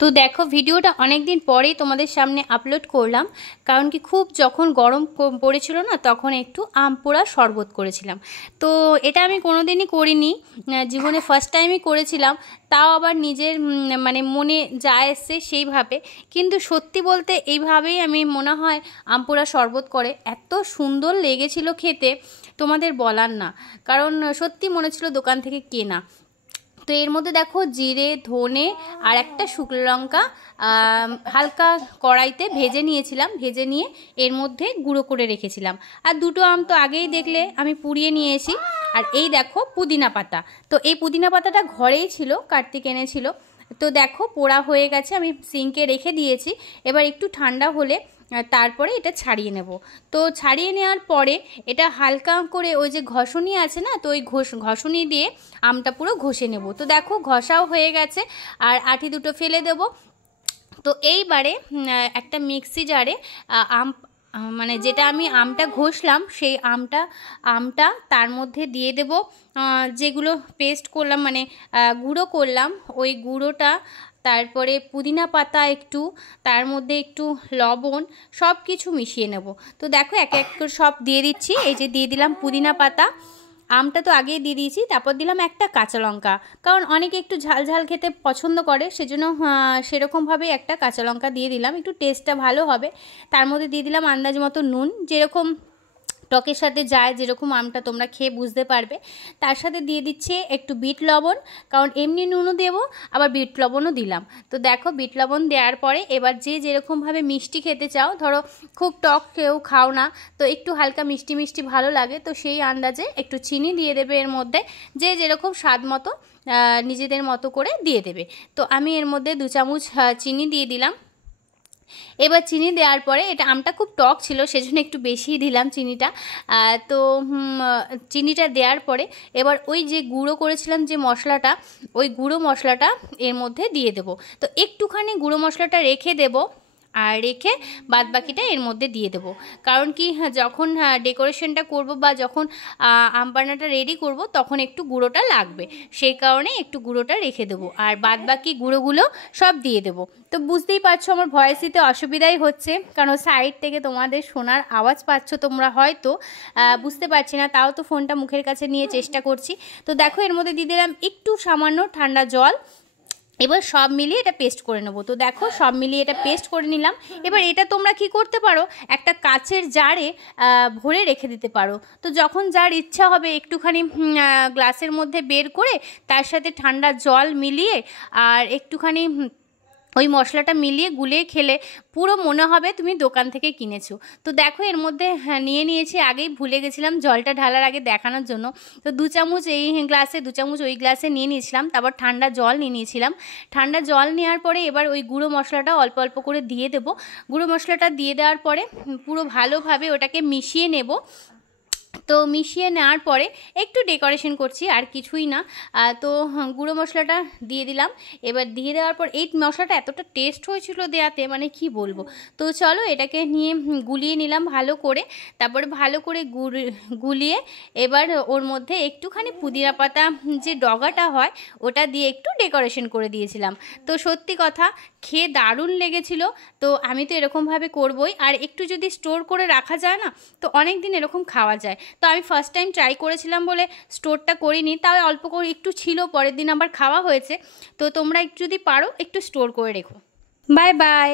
তো দেখো ভিডিওটা অনেক দিন পরেই তোমাদের সামনে আপলোড করলাম, কারণ কি খুব যখন গরম পড়েছিল না, তখন একটু আম পোড়া শরবত করেছিলাম। তো এটা আমি কোনোদিনই করিনি, জীবনে ফার্স্ট টাইমই করেছিলাম, তাও আবার নিজের মানে মনে যা এসছে সেইভাবে। কিন্তু সত্যি বলতে এইভাবেই আমি মনে হয় আম পোড়া শরবত করে, এত সুন্দর লেগেছিল খেতে তোমাদের বলার না। কারণ সত্যি মনে ছিল দোকান থেকে কেনা। তো এর মধ্যে দেখো জিরে, ধনে আর একটা শুকনো লঙ্কা হালকা কড়াইতে ভেজে নিয়েছিলাম, ভেজে নিয়ে এর মধ্যে গুঁড়ো করে রেখেছিলাম। আর দুটো আম তো আগেই দেখলে আমি পুড়িয়ে নিয়েছি। আর এই দেখো পুদিনা পাতা, তো এই পুদিনা পাতাটা ঘরেই ছিল, কার্তিক এনেছিল। তো দেখো পোড়া হয়ে গেছে, আমি সিঙ্কে রেখে দিয়েছি। এবার একটু ঠান্ডা হলে তারপরে এটা ছাড়িয়ে নেব। তো ছাড়িয়ে নেওয়ার পরে এটা হালকা করে ওই যে ঘষুনি আছে না, তো ওই ঘষুনি দিয়ে আমটা পুরো ঘষে নেব। তো দেখো ঘষাও হয়ে গেছে, আর আঁটি দুটো ফেলে দেব। তো এইবারে একটা মিক্সি জারে আম মানে যেটা আমি আমটা ঘষলাম সেই আমটা তার মধ্যে দিয়ে দেব, যেগুলো পেস্ট করলাম মানে গুঁড়ো করলাম ওই গুঁড়োটা, তারপরে পুদিনা পাতা একটু, তার মধ্যে একটু লবণ, সব কিছু মিশিয়ে নেব। তো দেখো এক এক করে সব দিয়ে দিচ্ছি। এই যে দিয়ে দিলাম পুদিনা পাতা, আমটা তো আগেই দিয়ে দিয়েছি, তারপর দিলাম একটা কাঁচা লঙ্কা, কারণ অনেকে একটু ঝাল ঝাল খেতে পছন্দ করে, সেজন্য সেরকমভাবেই একটা কাঁচা লঙ্কা দিয়ে দিলাম, একটু টেস্টটা ভালো হবে। তার মধ্যে দিয়ে দিলাম আন্দাজ মতো নুন, যেরকম টকের সাথে যায়, যেরকম আমটা তোমরা খেয়ে বুঝতে পারবে। তার সাথে দিয়ে দিচ্ছে একটু বিট লবণ, কারণ এমনি নুনও দেবো, আবার বিট লবণও দিলাম। তো দেখো বিট লবণ দেওয়ার পরে এবার যে যেরকমভাবে মিষ্টি খেতে চাও, ধরো খুব টক কেউ খাও না, তো একটু হালকা মিষ্টি মিষ্টি ভালো লাগে, তো সেই আন্দাজে একটু চিনি দিয়ে দেবে এর মধ্যে, যে যেরকম স্বাদ মতো নিজেদের মতো করে দিয়ে দেবে। তো আমি এর মধ্যে 2 চামচ চিনি দিয়ে দিলাম। এবার চিনি দেওয়ার পরে, এটা আমটা খুব টক ছিল সেজন্য একটু বেশিই দিলাম চিনিটা। তো চিনিটা দেওয়ার পরে এবার ওই যে গুঁড়ো করেছিলাম যে মশলাটা, ওই গুঁড়ো মশলাটা এর মধ্যে দিয়ে দেব। তো একটুখানি গুঁড়ো মশলাটা রেখে দেব, আর রেখে বাদ বাকিটা এর মধ্যে দিয়ে দেবো। কারণ কি যখন ডেকোরেশনটা করব বা যখন আম পান্নাটা রেডি করব, তখন একটু গুঁড়োটা লাগবে, সেই কারণে একটু গুঁড়োটা রেখে দেবো, আর বাদ বাকি গুঁড়োগুলো সব দিয়ে দেবো। তো বুঝতেই পারছো আমার ভয়েস দিতে অসুবিধাই হচ্ছে, কারণ সাইড থেকে তোমাদের শোনার আওয়াজ পাচ্ছ তোমরা হয়তো, বুঝতে পারছি না, তাও তো ফোনটা মুখের কাছে নিয়ে চেষ্টা করছি। তো দেখো এর মধ্যে দিয়ে দিলাম একটু সামান্য ঠান্ডা জল। এবার সব মিলিয়ে এটা পেস্ট করে নেবো। তো দেখো সব মিলিয়ে এটা পেস্ট করে নিলাম। এবার এটা তোমরা কি করতে পারো, একটা কাচের জারে ভরে রেখে দিতে পারো। তো যখন যার ইচ্ছা হবে একটুখানি গ্লাসের মধ্যে বের করে তার সাথে ঠান্ডা জল মিলিয়ে আর একটুখানি ওই মশলাটা মিলিয়ে গুলিয়ে খেলে পুরো মনে হবে তুমি দোকান থেকে কিনেছো। তো দেখো এর মধ্যে নিয়ে নিয়েছি, আগেই ভুলে গেছিলাম জলটা ঢালার আগে দেখানোর জন্য। তো 2 চামচ এই গ্লাসে, 2 চামচ ওই গ্লাসে নিয়ে নিয়েছিলাম, তারপর ঠান্ডা জল নিয়ে নিয়েছিলাম। ঠান্ডা জল নেওয়ার পরে এবার ওই গুঁড়ো মশলাটা অল্প অল্প করে দিয়ে দেবো। গুঁড়ো মশলাটা দিয়ে দেওয়ার পরে পুরো ভালোভাবে ওটাকে মিশিয়ে নেব। তো মিশিয়ে নেওয়ার পরে একটু ডেকোরেশন করছি, আর কিছুই না। তো গুঁড়ো মশলাটা দিয়ে দিলাম। এবার দিয়ে দেওয়ার পর এই মশলাটা এতটা টেস্ট হয়েছিল দেওয়াতে, মানে কি বলবো। তো চলো এটাকে নিয়ে গুলিয়ে নিলাম ভালো করে, তারপরে ভালো করে গুলিয়ে এবার ওর মধ্যে একটুখানি পুদিনা পাতা যে ডগাটা হয় ওটা দিয়ে একটু ডেকোরেশন করে দিয়েছিলাম। তো সত্যি কথা খেয়ে দারুণ লেগেছিল। তো আমি তো এরকমভাবে করবই, আর একটু যদি স্টোর করে রাখা যায় না, তো অনেক দিন এরকম খাওয়া যায়। তো আমি ফার্স্ট টাইম ট্রাই করেছিলাম বলে স্টোরটা করিনি, তাও অল্প করে একটু ছিল, পরের দিন আবার খাওয়া হয়েছে। তো তোমরা একটু যদি পারো একটু স্টোর করে রেখো। Bye bye.